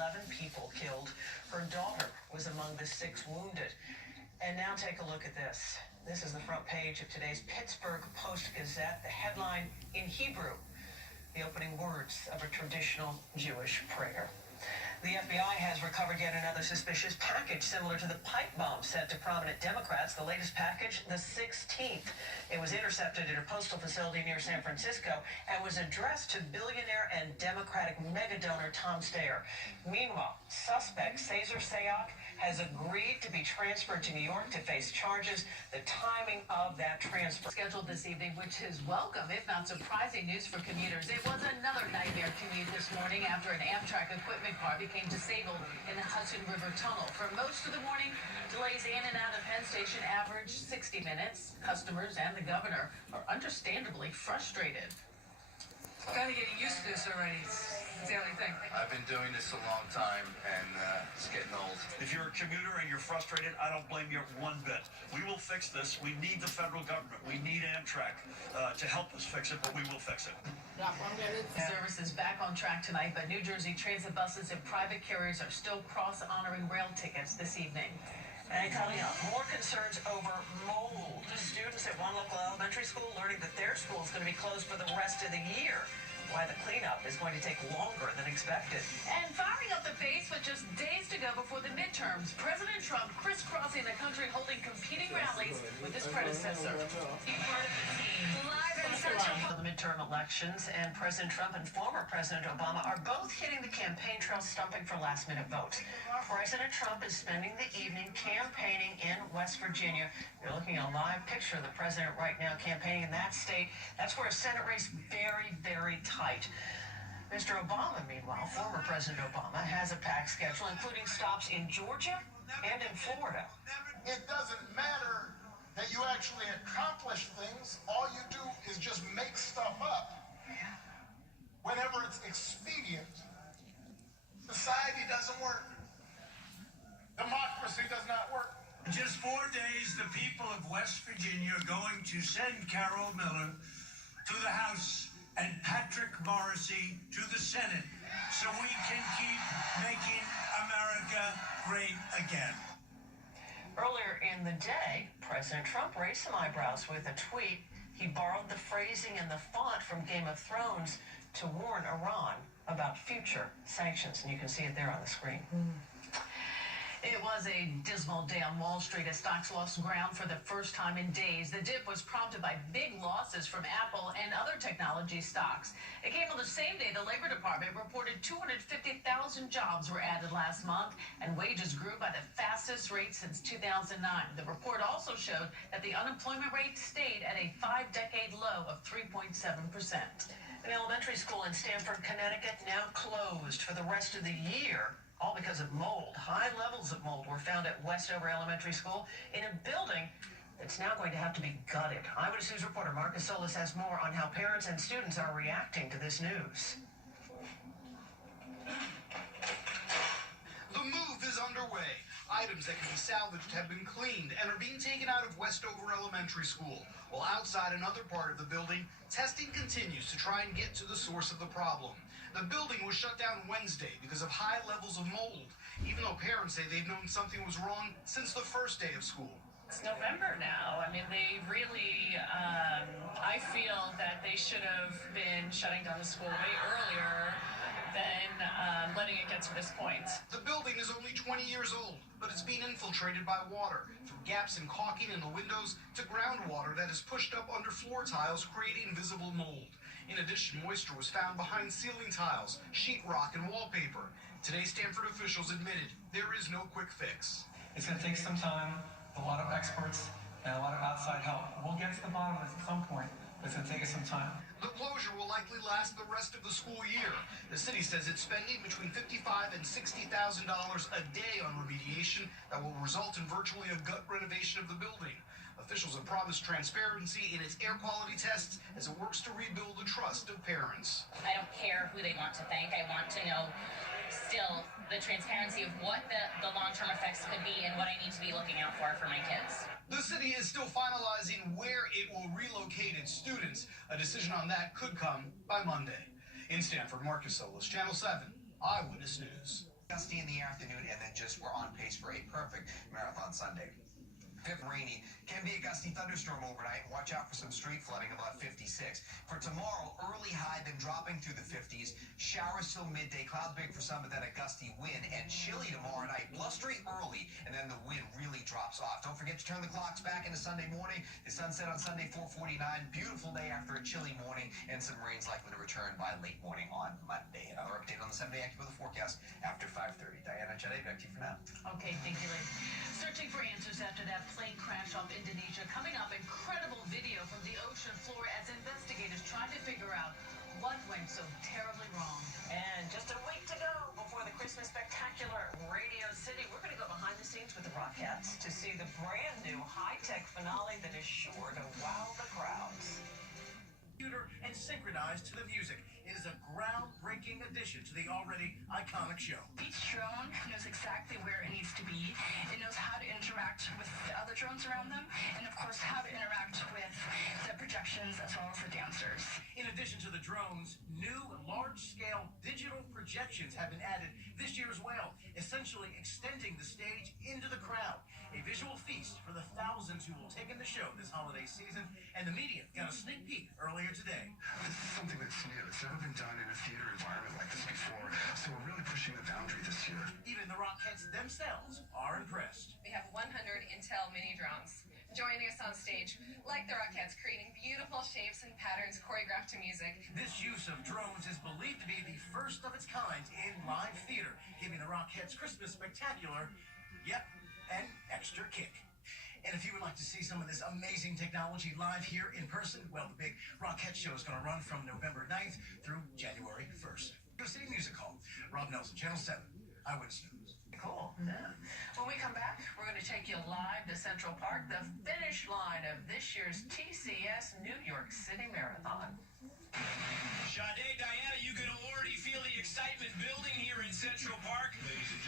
11 people killed. Her daughter was among the 6 wounded. And now take a look at this. This is the front page of today's Pittsburgh Post-Gazette. The headline in Hebrew, the opening words of a traditional Jewish prayer. The FBI has recovered yet another suspicious package similar to the pipe bomb sent to prominent Democrats. The latest package, the 16th. It was intercepted at a postal facility near San Francisco and was addressed to billionaire and Democratic mega-donor Tom Steyer. Meanwhile, suspect Cesar Sayoc has agreed to be transferred to New York to face charges. The timing of that transfer scheduled this evening, which is welcome, if not surprising news for commuters. It was another nightmare commute this morning after an Amtrak equipment car became disabled in the Hudson River Tunnel. For most of the morning, delays in and out of Penn Station averaged 60 minutes. Customers and the governor are understandably frustrated. Kind of getting used to this already. It's the only thing. I've been doing this a long time, and it's getting old. If you're a commuter and you're frustrated, I don't blame you one bit. We will fix this. We need the federal government. We need Amtrak to help us fix it, but we will fix it. Service is back on track tonight, but New Jersey transit buses and private carriers are still cross-honoring rail tickets this evening. And coming up, more concerns over mold. Students at one local elementary school learning that their school is going to be closed for the rest of the year. Why the cleanup is going to take longer than expected. And firing up the base with just days to go before the midterms, President Trump crisscrossing the country holding competing rallies with his predecessor. The midterm elections, and President Trump and former President Obama are both hitting the campaign trail, stumping for last-minute votes. President Trump is spending the evening campaigning in West Virginia. You're looking at a live picture of the president right now campaigning in that state. That's where a Senate race very, very tight. Mr. Obama, meanwhile, former President Obama, has a packed schedule, including stops in Georgia and in Florida. It doesn't matter that you actually accomplish things. All you do is just make stuff up whenever it's expedient. Society doesn't work. Democracy does not work. In just 4 days, the people of West Virginia are going to send Carol Miller to the House and Patrick Morrisey to the Senate so we can keep making America great again. Earlier in the day, President Trump raised some eyebrows with a tweet. He borrowed the phrasing and the font from Game of Thrones to warn Iran about future sanctions, and you can see it there on the screen. It was a dismal day on Wall Street as stocks lost ground for the first time in days. The dip was prompted by big losses from Apple and other technology stocks. It came on the same day the Labor Department reported 250,000 jobs were added last month, and wages grew by the fastest rate since 2009. The report also showed that the unemployment rate stayed at a 5-decade low of 3.7%. An elementary school in Stamford, Connecticut, now closed for the rest of the year, all because of mold. High levels of mold were found at Westover Elementary School in a building that's now going to have to be gutted. Eyewitness News reporter Marcus Solis has more on how parents and students are reacting to this news. The move is underway. Items that can be salvaged have been cleaned and are being taken out of Westover Elementary School. While outside another part of the building, testing continues to try and get to the source of the problem. The building was shut down Wednesday because of high levels of mold, even though parents say they've known something was wrong since the first day of school. It's November now. I mean, they really, I feel that they should have been shutting down the school way earlier than letting it get to this point. The building is only 20 years old, but it's being infiltrated by water, from gaps in caulking in the windows to groundwater that is pushed up under floor tiles, creating visible mold. In addition, moisture was found behind ceiling tiles, sheetrock, and wallpaper. Today, Stanford officials admitted there is no quick fix. It's going to take some time, a lot of experts, and a lot of outside help. We'll get to the bottom of it at some point, but it's going to take us some time. The closure will likely last the rest of the school year. The city says it's spending between $55,000 and $60,000 a day on remediation that will result in virtually a gut renovation of the building. Officials have promised transparency in its air quality tests as it works to rebuild the trust of parents. I don't care who they want to thank. I want to know still the transparency of what the long-term effects could be and what I need to be looking out for my kids. The city is still finalizing where it will relocate its students. A decision on that could come by Monday. In Stanford, Marcus Solis, Channel 7, Eyewitness News. makes for a perfect marathon Sunday. Rainy, can be a gusty thunderstorm overnight. Watch out for some street flooding, about 56. For tomorrow, early high, then dropping through the 50s. Showers till midday. Clouds big for some, but then a gusty wind. And chilly tomorrow night. Blustery early, and then the wind really drops off. Don't forget to turn the clocks back into Sunday morning. The sunset on Sunday, 4:49. Beautiful day after a chilly morning, and some rain's likely to return by late morning on Monday. Another update on the 7-day AccuWeather forecast after 5:30. Diana Chade, back to you for now. Okay, thank you, Lee. Searching for answers after that plane crash off Indonesia. Coming up, incredible video from the ocean floor as investigators try to figure out what went so terribly wrong. And just a week to go before the Christmas spectacular at Radio City. We're going to go behind the scenes with the Rockettes to see the brand new high-tech finale that is sure to wow the crowds. And synchronized to the music. It is a groundbreaking addition to the already iconic show. Each drone knows exactly where it needs to be. It knows how to interact with the other drones around them, and of course how to interact with the projections as well as the dancers. In addition to the drones, new large-scale digital projections have been added this year as well, essentially extending the stage into the crowd. A visual feast for the thousands who will take in the show this holiday season, and the media got a sneak peek earlier today. This is something that's new. It's never been done in a theater environment like this before, so we're really pushing the boundary this year. Even the Rockettes themselves are impressed. We have 100 Intel mini drones joining us on stage, like the Rockettes, creating beautiful shapes and patterns choreographed to music. This use of drones is believed to be the first of its kind in live theater, giving the Rockettes Christmas Spectacular, an extra kick. And if you would like to see some of this amazing technology live here in person, well, the big Rockette show is going to run from November 9th through January 1st. Go City Music Hall. Rob Nelson, Channel 7, Eyewitness News. Cool. Yeah. When we come back, we're going to take you live to Central Park, the finish line of this year's TCS New York City Marathon. Sade, Diana, you can already feel the excitement building here in Central Park.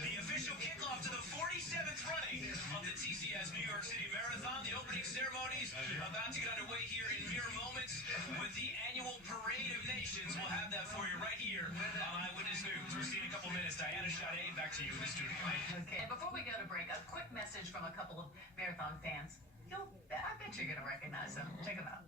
The official kickoff to the 47th running of the TCS New York City Marathon. The opening ceremonies about to get underway here in mere moments with the annual Parade of Nations. We'll have that for you right here on Eyewitness News. We'll see you in a couple minutes. Diana, Sade, back to you in the studio. Okay, and before we go to break, a quick message from a couple of marathon fans. I bet you're going to recognize them. Check them out.